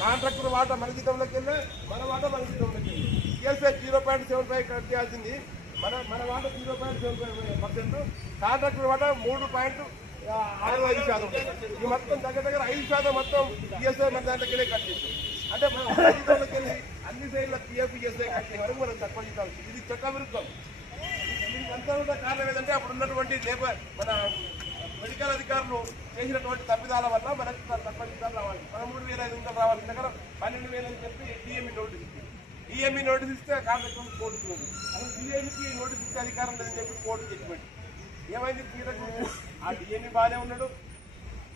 Contractor వాటా మన జీతంలోకి వెళ్ళే, మన వాటా మన జీతంలోకి వెళ్ళి ఈఎస్ఐ 0.75 కట్ చేయాల్సింది మన వాటా 0.75%, కాంట్రాక్టర్ వాటా 3.65%. ఈ మొత్తం దగ్గర 5% మొత్తం ఈఎస్ఐ మన దాంట్లోకి వెళ్ళి కట్ చేసి, అంటే మనం జీతంలోకి వెళ్ళి అన్ని సైడ్ల పిఎఫ్ ఈఎస్ఐ కట్టే వరకు మనం తక్కువ జీతాలు. ఇది చట్ట విరుద్ధం. దీనికి అంతా కారణం ఏంటంటే అప్పుడు ఉన్నటువంటి లేబర్ మన మెడికల్ అధికారులు చేసినటువంటి తప్పిదాల వల్ల మనకు తక్కువ జీతాలు రావాలి. 13,500 రావాలి, దగ్గర 12,000 అని చెప్పి డిఎంఈ నోటీస్ ఇచ్చింది. డిఎంఈ నోటీస్ ఇస్తే కాంట్రాక్టర్ కోర్టుకు అసలు డిఎంఈకి నోటీస్ ఇచ్చే అధికారం లేదని చెప్పి కోర్టు జడ్జిమెంట్. ఏమైంది? ఆ డిఎంఈ బాగానే ఉన్నాడు,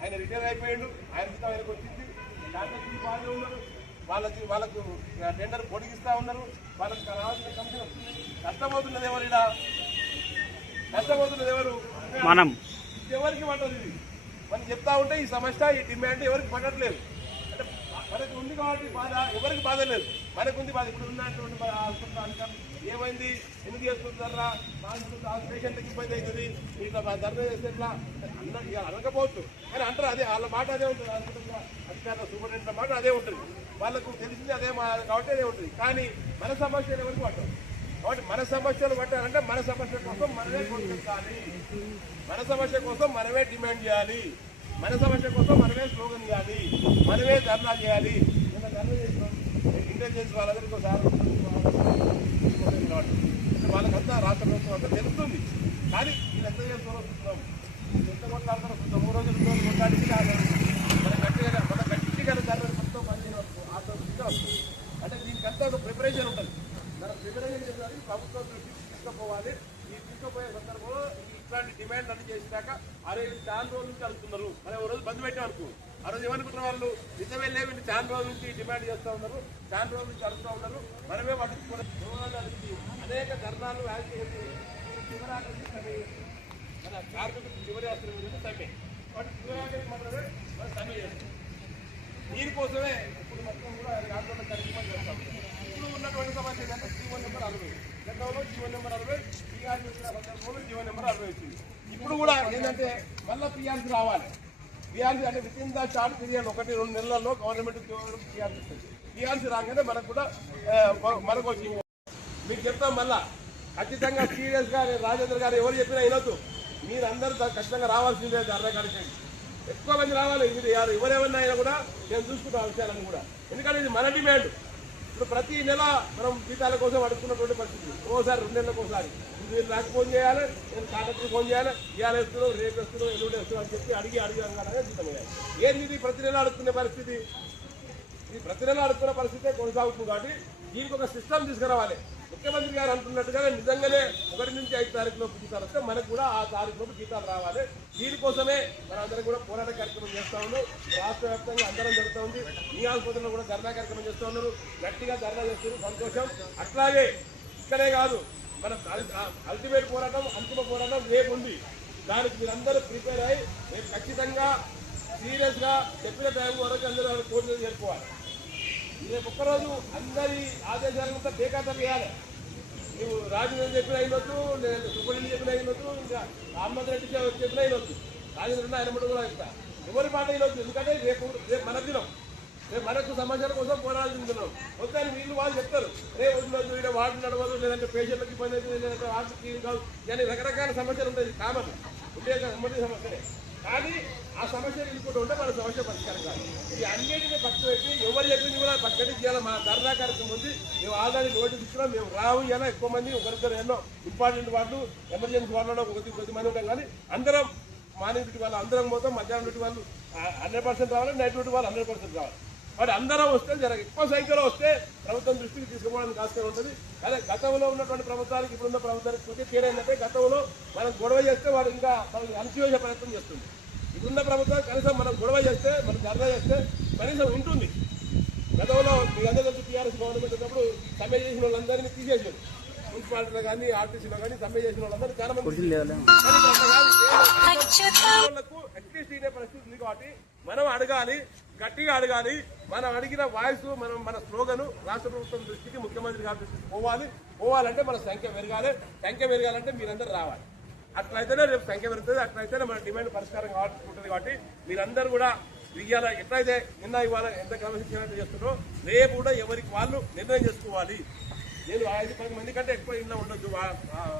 ఆయన రిటైర్ అయిపోయాడు, ఆయన జీతం ఆయనకు వచ్చింది. కాంట్రాక్టర్ బాగానే ఉన్నారు, వాళ్ళకు టెండర్ పొడిగిస్తా ఉన్నారు, వాళ్ళకి రావాల్సిన కంపెనీ వస్తుంది. కష్టమవుతున్నది ఎవరు? ఇలా కష్టమవుతున్నది ఎవరు? మనం. ఎవరికి పట్టదు ఇది. మనం చెప్తా ఉంటే ఈ సమస్య, ఈ డిమాండ్ ఎవరికి పడట్లేదు. అంటే మనకు ఉంది కాబట్టి బాధ, ఎవరికి బాధ లేదు. మనకు ఉంది బాధ. ఇప్పుడు ఉన్నటువంటి ఏమైంది, ఎందుకు చేసుకుంటారా, పేషెంట్కి ఇబ్బంది అవుతుంది, ఇట్లా ధర్నా చేస్తే ఎట్లా అనకపోవచ్చు, కానీ అంటారు. అదే వాళ్ళ మాట అదే ఉంటుంది. అధికారుల సూపరింటెండెంట్ మాట అదే ఉంటుంది. వాళ్ళకు తెలిసింది అదే కాబట్టి అదే ఉంటుంది. కానీ మన సమస్యలు ఎవరికి పట్టవు. కాబట్టి మన సమస్యలు పట్టాలంటే మన సమస్య కోసం మనమే కొట్టుకోవాలి, మన సమస్య కోసం మనమే డిమాండ్ చేయాలి, మన సమస్య కోసం మనమే స్లోగన్ చేయాలి, మనమే ధర్నా చేయాలి. నిన్న ధర్నా చేస్తున్నాం ఇంటెలిజెన్స్ వాళ్ళందరికీ ఒకసారి వాళ్ళకంతా రాష్ట్ర ప్రభుత్వం అంతా తెలుస్తుంది. కానీ వీళ్ళు ఎంత చేస్తారో చూస్తున్నాం, ఎంత కొట్లాడతారో చూస్తాం. 3 రోజులు కొట్లాడికి మన గట్టిగా ధర్నా మొత్తం 15 వరకు 6 రోజులు వస్తుంది. అంటే దీనికంతా ఒక ప్రిపరేషన్ ఉంటుంది. మన ప్రిపరేషన్ చేయాలి, ప్రభుత్వం తీసుకుపోవాలి. ఈ తీసుకుపోయే సందర్భంలో ఇట్లాంటి డిమాండ్ అన్ని చేసినాక అరే చాలా రోజుల నుంచి అడుగుతున్నారు, మనం ఓ రోజు బంద్ పెట్టాం అనుకో, ఆ రోజు ఏమనుకుంటున్న వాళ్ళు నిజమేలే వీళ్ళు చాలా రోజుల నుంచి డిమాండ్ చేస్తూ ఉన్నారు, చాలా రోజుల నుంచి అడుగుతూ ఉన్నారు, మనమే పట్టించుకునే అనేక ధర్నాలు మన కార్మికులు చివరి ఆశ్రయం సమ్మె, వాటి చివరి మాత్రమే మనం సమ్మె చేస్తాం. దీనికోసమే ఇప్పుడు మొత్తం కూడా ఆందోళన కార్యక్రమం చేస్తాం. ఇప్పుడు ఉన్నటువంటి సమస్య ఏంటంటే జీవన్ నెంబర్ 60, గతంలో జీవన్ నెంబర్ 60, పీఆర్సీ వచ్చిన సందర్భంలో జీవన్ నెంబర్ 60 వచ్చింది. ఇప్పుడు కూడా ఏంటంటే మళ్ళీ పీఆర్సీ రావాలి. పీఆర్సీ అంటే with in the short period 1-2 నెలల్లో గవర్నమెంట్ పీఆర్సీ వస్తుంది. పీఆర్సీ రాగానే మనకు కూడా మనకు వచ్చి మీకు చెప్తాం. మళ్ళా ఖచ్చితంగా సీరియస్గా రాజేంద్ర గారు ఎవరు చెప్పినా వినొద్దు, మీరందరూ ఖచ్చితంగా రావాల్సిందే. ధర్నా కార్యక్రమం ఎక్కువ మంది రావాలి. మీరు ఎవరేమన్నా అయినా కూడా నేను చూసుకుంటాం విషయాలను కూడా, ఎందుకంటే ఇది మన డిమాండ్. ఇప్పుడు ప్రతి నెల మనం జీతాల కోసం అడుగుతున్నటువంటి పరిస్థితి. ఓసారి 2 నెలలకు ఒకసారి మీరు నాకు ఫోన్ చేయాలి, నేను కాంట్రాక్టర్ ఫోన్ చేయాలి, ఇవాళ వేస్తున్నావు, రేపు వేస్తున్నావు, ఎల్లుండి వేస్తున్నావు అని చెప్పి అడిగానే జీతం వేయాలి. ఏంది ఇది ప్రతి నెల అడుగుతున్న పరిస్థితి? ఇది ప్రతి నెల అడుగుతున్న పరిస్థితే కొనసాగుతుంది. కాబట్టి దీనికి ఒక సిస్టమ్ తీసుకురావాలి. ముఖ్యమంత్రి గారు అంటున్నట్టుగా నిజంగానే 1 నుంచి 5 తారీఖులోపు జీతాలు వస్తే మనకు కూడా ఆ తారీఖులోపు జీతాలు రావాలి. దీనికోసమే మనందరం కూడా పోరాట కార్యక్రమం చేస్తూ ఉన్నాం. రాష్ట్ర వ్యాప్తంగా అందరం జరుగుతూ ఉంది. మీ ఆసుపత్రిలో కూడా ధర్నా కార్యక్రమం చేస్తూ ఉన్నారు, గట్టిగా ధర్నా చేస్తున్నారు, సంతోషం. అట్లాగే ఇక్కడే కాదు, మన అల్టిమేట్ పోరాటం, అంతిమ పోరాటం రేపు ఉంది. దానికి మీరందరూ ప్రిపేర్ అయ్యి రేపు ఖచ్చితంగా సీరియస్గా చెప్పిన టైం వరకు అందరూ కోర్టులో చేరుకోవాలి. రేపు ఒక్కరోజు అందరి ఆదేశాలంతా బేఖాతరు చేయాలి. నువ్వు రాజేంద్ర చెప్పిన అయినొద్దు, నేను సుబ్రహ్మణ్యం చెప్పిన అయినొద్దు, ఇంకా రామ్మోహన్ రెడ్డి చెప్పిన అయినొద్దు, రాజేంద్ర ఆయన కూడా చెప్తా, ఎవరి మాట అయినొద్దు. ఎందుకంటే రేపు మన దినం, రేపు మనకు సమస్యల కోసం పోరాడుతున్నాం. వద్దని వీళ్ళు వాళ్ళు చెప్తారు, రేపు వదిలేదు, ఇక్కడ వార్డు నడవదు, లేదంటే పేషెంట్లకు ఇబ్బంది అవుతుంది, లేదంటే వార్డుకి కాదు, కానీ రకరకాల సమస్యలు ఉంటాయి. కామన్ ఉండే సమస్యలే. కానీ ఆ సమస్యలు ఇంకోటి ఉంటే మన సమస్య పరిష్కారం కాదు. ఇది అన్నింటినీ పక్కన పెట్టి ఎవరు చెప్పింది కూడా పక్కన చేయాలి. మా ధర్నా కార్యక్రమం ఉంది, మేము ఆల్రెడీ నోటీస్ ఇస్తున్నాం. మేము రావు ఇలా ఎక్కువ మంది, ఒకరిద్దరు ఎన్నో ఇంపార్టెంట్ వాళ్ళు, ఎమర్జెన్సీ వాళ్ళలో కొద్ది మంది ఉంటాం. కానీ అందరం మార్నింగ్ డ్యూటీ వాళ్ళు అందరం పోతాం, మధ్యాహ్నం డ్యూటీ వాళ్ళు 100% రావాలి, నైట్ డ్యూటీ వాళ్ళు 100% రావాలి. వాటి అందరం వస్తే ఎక్కువ సంఖ్యలో వస్తే ప్రభుత్వం దృష్టికి తీసుకుపోవడానికి ఆస్కారం ఉంటుంది. అదే గతంలో ఉన్నటువంటి ప్రభుత్వానికి ఇప్పుడున్న ప్రభుత్వానికి కొద్దిగా తేడా ఏంటంటే, గతంలో మనం గొడవ చేస్తే వాడు ఇంకా మనకి అణచివేసే ప్రయత్నం చేస్తుంది. ఇప్పుడున్న ప్రభుత్వం కనీసం మనం గొడవ చేస్తే, మనం ధర్నా చేస్తే కనీసం ఉంటుంది. గతంలో మీ అందరూ కలిసి టీఆర్ఎస్ గవర్నమెంట్ ఉన్నప్పుడు సమ్మె చేసిన వాళ్ళందరినీ తీసేసారు. మున్సిపాలిటీలో కానీ ఆర్టీసీలో కానీ సమ్మె చేసిన వాళ్ళందరూ చాలా మంది అట్లీస్ట్ ఇదే పరిస్థితి ఉంది. కాబట్టి మనం అడగాలి, గట్టిగా అడగాలి. మనం అడిగిన వాయిస్, మన స్లోగను రాష్ట్ర ప్రభుత్వం దృష్టికి, ముఖ్యమంత్రి గారి దృష్టికి పోవాలంటే మన సంఖ్య పెరగాలి. సంఖ్య పెరగాలంటే మీరందరూ రావాలి. అట్లయితేనే రేపు సంఖ్య పెరుగుతుంది, అట్లయితేనే మన డిమాండ్ పరిష్కారం ఉంటుంది. కాబట్టి మీరందరూ కూడా ఇవాళ ఎట్లయితే ఇవాళ ఎంత క్రమశిక్షణ చేస్తున్నారో రేపు కూడా ఎవరికి వాళ్ళు నిర్ణయం చేసుకోవాలి. నేను 5-10 మంది కంటే ఎక్కువ ఇంట్లో ఉండొచ్చు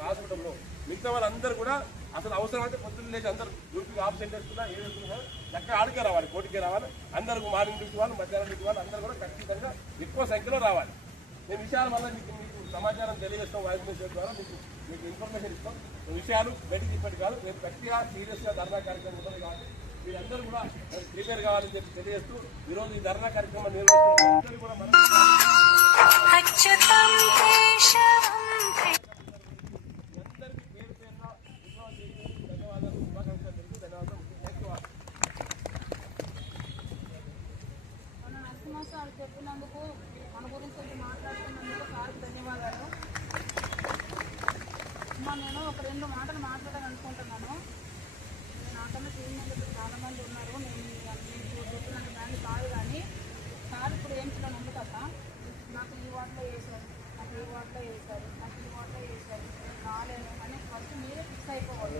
హాస్పిటల్లో. మిగతా వాళ్ళందరూ కూడా అసలు అవసరం అయితే పొద్దున్న లేచి అందరూ డ్యూటీకి ఆబ్సెంట్ వేసుకున్నా ఏం వేసుకున్నా లెక్క ఆడికే రావాలి, కోటికే రావాలి. అందరూ మార్నింగ్ డ్యూటీ వాళ్ళు, మధ్యాహ్నం డ్యూటీ వాళ్ళు అందరూ కూడా ఖచ్చితంగా ఎక్కువ సంఖ్యలో రావాలి. నేను విషయాల వల్ల మీకు సమాచారం తెలియజేస్తాం, వాయిస్ మెసేజ్ ద్వారా మీకు ఇన్ఫర్మేషన్ ఇస్తాం. విషయాలు బయటికి ఇప్పటి కాదు, రేపు గట్టిగా సీరియస్గా ధర్నా కార్యక్రమం ఉంటుంది కాబట్టి మీరందరూ కూడా ప్రిపేర్ కావాలని చెప్పి తెలియజేస్తూ ఈరోజు ఈ ధర్నా కార్యక్రమం నిర్వహిస్తున్నారు కూడా మనం సార్ చెప్పినందుకు, మన గురించి మాట్లాడుతున్నందుకు సార్ ధన్యవాదాలు. నేను ఒక 2 మాటలు మాట్లాడాలనుకుంటున్నాను. నాకన్నా సీనియర్లు చాలామంది ఉన్నారు. నేను చెప్పినంత దాన్ని కాదు, కానీ సార్ ఇప్పుడు ఏం చేయడం ఉంది కదా, నాకు ఈ వాటిలో వేశారు, నాకు ఈ వాటిలో వేశారు, నాకు ఈ వాటిలో వేశారు, రాలేను అని ఫస్ట్ మీరే ఫిక్స్ అయిపోవాలి.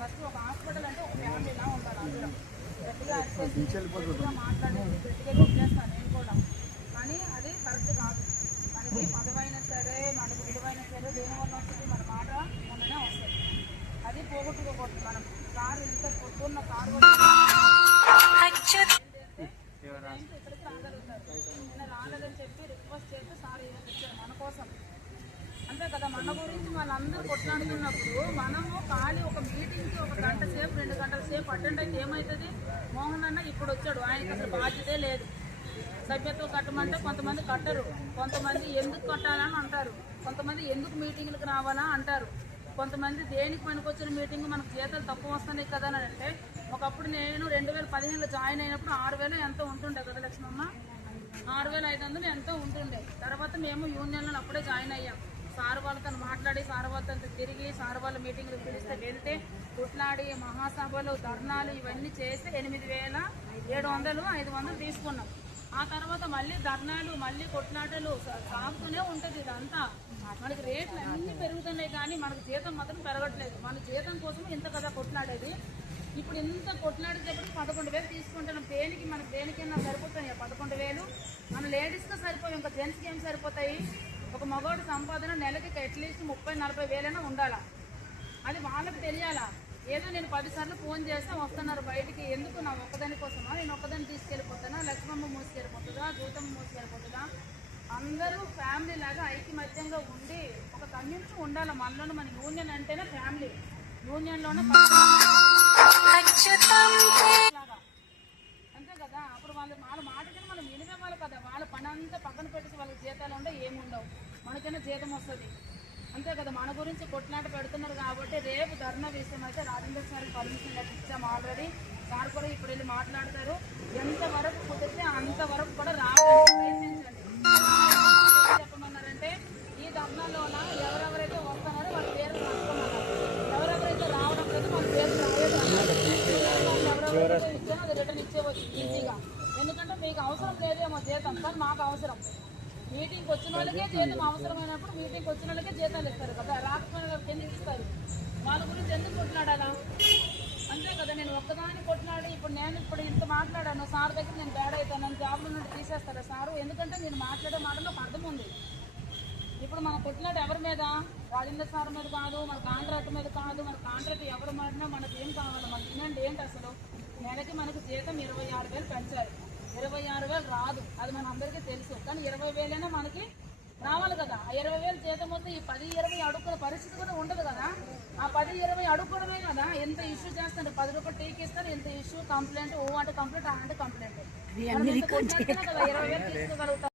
ఫస్ట్ ఒక హాస్పిటల్ అంటే ఒక ఫ్యామిలీలా ఉండాలి. అందరం గట్టిగా మాట్లాడేది, గట్టిగా చెప్పేస్తాను నేను కూడా, కానీ అది కరెక్ట్ కాదు. మనకి పదవైనా సరే, మనకు విలువైనా సరే, దేనివల్ల వస్తుంది మన మాట మొన్ననే వస్తుంది. అది పోగొట్టుకోకూడదు. మనం కారు ఇంత పొద్దున్న కారు ఇక్కడికి రాగలుగుతారు. నేను రాలేదని చెప్పి రిక్వెస్ట్ చేస్తే సార్ వచ్చారు మన కోసం, అంతే కదా. మన గురించి వాళ్ళందరూ కొట్లాడుతున్నప్పుడు మనము ఖాళీ ఒక మీటింగ్కి 1 గంట సేపు 2 గంటల సేపు అటెండ్ అయితే ఏమవుతుంది? మోహన్ అన్న ఇప్పుడు వచ్చాడు, ఆయనకి అసలు బాధ్యతే లేదు. సభ్యత్వం కట్టమంటే కొంతమంది కట్టరు, కొంతమంది ఎందుకు కట్టాలని అంటారు, కొంతమంది ఎందుకు మీటింగ్లకు రావాలా అంటారు, కొంతమంది దేనికి పనికొచ్చిన మీటింగ్ మనకు జీతాలు తక్కువ వస్తున్నాయి కదా అని అంటే, ఒకప్పుడు నేను 2015లో జాయిన్ అయినప్పుడు 6,000 ఎంతో ఉంటుండే కదా లక్ష్మమ్మ, 6,500 ఎంతో ఉంటుండే. తర్వాత మేము యూనియన్లో అప్పుడే జాయిన్ అయ్యాం. సార్ వాళ్ళతో మాట్లాడి, సార్ వాళ్ళతో తిరిగి, సార్ వాళ్ళ మీటింగ్లకు పిలిస్తే వెళ్తే కొట్లాడి, మహాసభలు, ధర్నాలు ఇవన్నీ చేస్తే 8,700 500 తీసుకున్నాం. ఆ తర్వాత మళ్ళీ ధర్నాలు, మళ్ళీ కొట్లాటలు సాగుతూనే ఉంటుంది. ఇదంతా మనకి రేట్లు అన్నీ పెరుగుతున్నాయి, కానీ మనకు జీతం మాత్రం పెరగట్లేదు. మన జీతం కోసం ఇంత కదా కొట్లాడేది. ఇప్పుడు ఇంత కొట్లాడేటప్పుడు 11,000 తీసుకుంటున్నాం. దేనికి మనకు దేనికైనా సరిపోతాయి 11,000? మన లేడీస్గా సరిపోయి, ఇంకా జెంట్స్కి ఏం సరిపోతాయి? ఒక మగవాడి సంపాదన నెలకి అట్లీస్ట్ 30-40 వేలైనా ఉండాలా. అది వాళ్ళకి తెలియాలా. ఏదో నేను 10 సార్లు ఫోన్ చేస్తే వస్తున్నారు బయటికి, ఎందుకు నా ఒక్కదాని కోసమా? నేను ఒక్కదాన్ని తీసుకెళ్ళిపోతానా? లక్ష్మమ్మ మూసుకెళ్ళిపోతుందా? గౌతమ్మ మూసుకెళ్ళిపోతుందా? అందరూ ఫ్యామిలీ లాగా ఐకమత్యంగా ఉండి ఒక కమ్యూనిటీ ఉండాలి మనలోనే. మన యూనియన్ అంటేనే ఫ్యామిలీ. యూనియన్లోనే అంతే కదా. అప్పుడు వాళ్ళ మాటకైనా మనం వినివ్వాలి కదా. వాళ్ళ పని అంతా పక్కన పెట్టేసి వాళ్ళకి జీతాలు ఉండే ఏముండవు, మనకైనా జీతం వస్తుంది, అంతే కదా. మన గురించి కొట్లాట పెడుతున్నారు కాబట్టి రేపు ధర్నా విషయం అయితే రాజేంద్ర సార్కి పర్మిషన్ లెటర్ ఇచ్చాము ఆల్రెడీ. సార్ కూడా ఇప్పుడు వెళ్ళి మాట్లాడతారు. ఎంతవరకు కుదిరితే అంతవరకు కూడా రావాలని ప్రయత్నించండి. చెప్పమన్నారంటే ఈ ధర్నాలోన ఎవరెవరైతే వస్తున్నారో వాళ్ళ పేరు రాసుకోమన్నారు, ఎవరెవరైతే రావడం లేదు వాళ్ళ పేరు ఎవరెవరైతే ఇచ్చారో అది రిటర్న్ ఇచ్చేవచ్చు ఈజీగా. ఎందుకంటే మీకు అవసరం లేదేమో జీతం, కానీ మాకు అవసరం. మీటింగ్కి వచ్చిన వాళ్ళకే జీతం అవసరమైనప్పుడు మీటింగ్కి వచ్చిన వాళ్ళకే జీతాలు ఇస్తారు కదా, రాకపోయిన వాళ్ళకి ఎందుకు ఇస్తారు? వాళ్ళ గురించి ఎందుకు కొట్లాడాలా? అంతే కదా. నేను ఒక్కదాన్ని కొట్లాడి ఇప్పుడు ఇంత మాట్లాడాను, సార్ దగ్గర నేను బ్యాడ్ అవుతాను, నన్ను జాబ్లో నుండి తీసేస్తారా సారు? ఎందుకంటే నేను మాట్లాడే మాటలో ఒక అర్థం ఉంది. ఇప్పుడు మన కొట్లాట ఎవరి మీద? రాజేంద్ర సార్ మీద కాదు, మన కాంట్రాక్ట్ మీద కాదు. మన కాంట్రాక్ట్ ఎవరు మాడినా మనకి ఏం కావాలి? మన డిమాండ్ ఏంటి అసలు? నెలకి మనకు జీతం 26,000 పెంచారు. 26,000 రాదు, అది మన అందరికీ తెలుసు. కానీ 20,000 మనకి రావాలి కదా. ఆ 20,000 జీతం వస్తే ఈ 10-20 అడుక్కునే పరిస్థితి కూడా ఉండదు కదా. ఆ 10-20 అడుక్కోవడమే కదా. ఎంత ఇష్యూ చేస్తారు, 10 రూపాయలు టీకి ఇస్తారు, ఎంత ఇష్యూ కంప్లైంట్, ఓ అంటే కంప్లైంట్, ఆ అంటే కంప్లైంట్. 20,000 తీసుకోగలుగుతారు.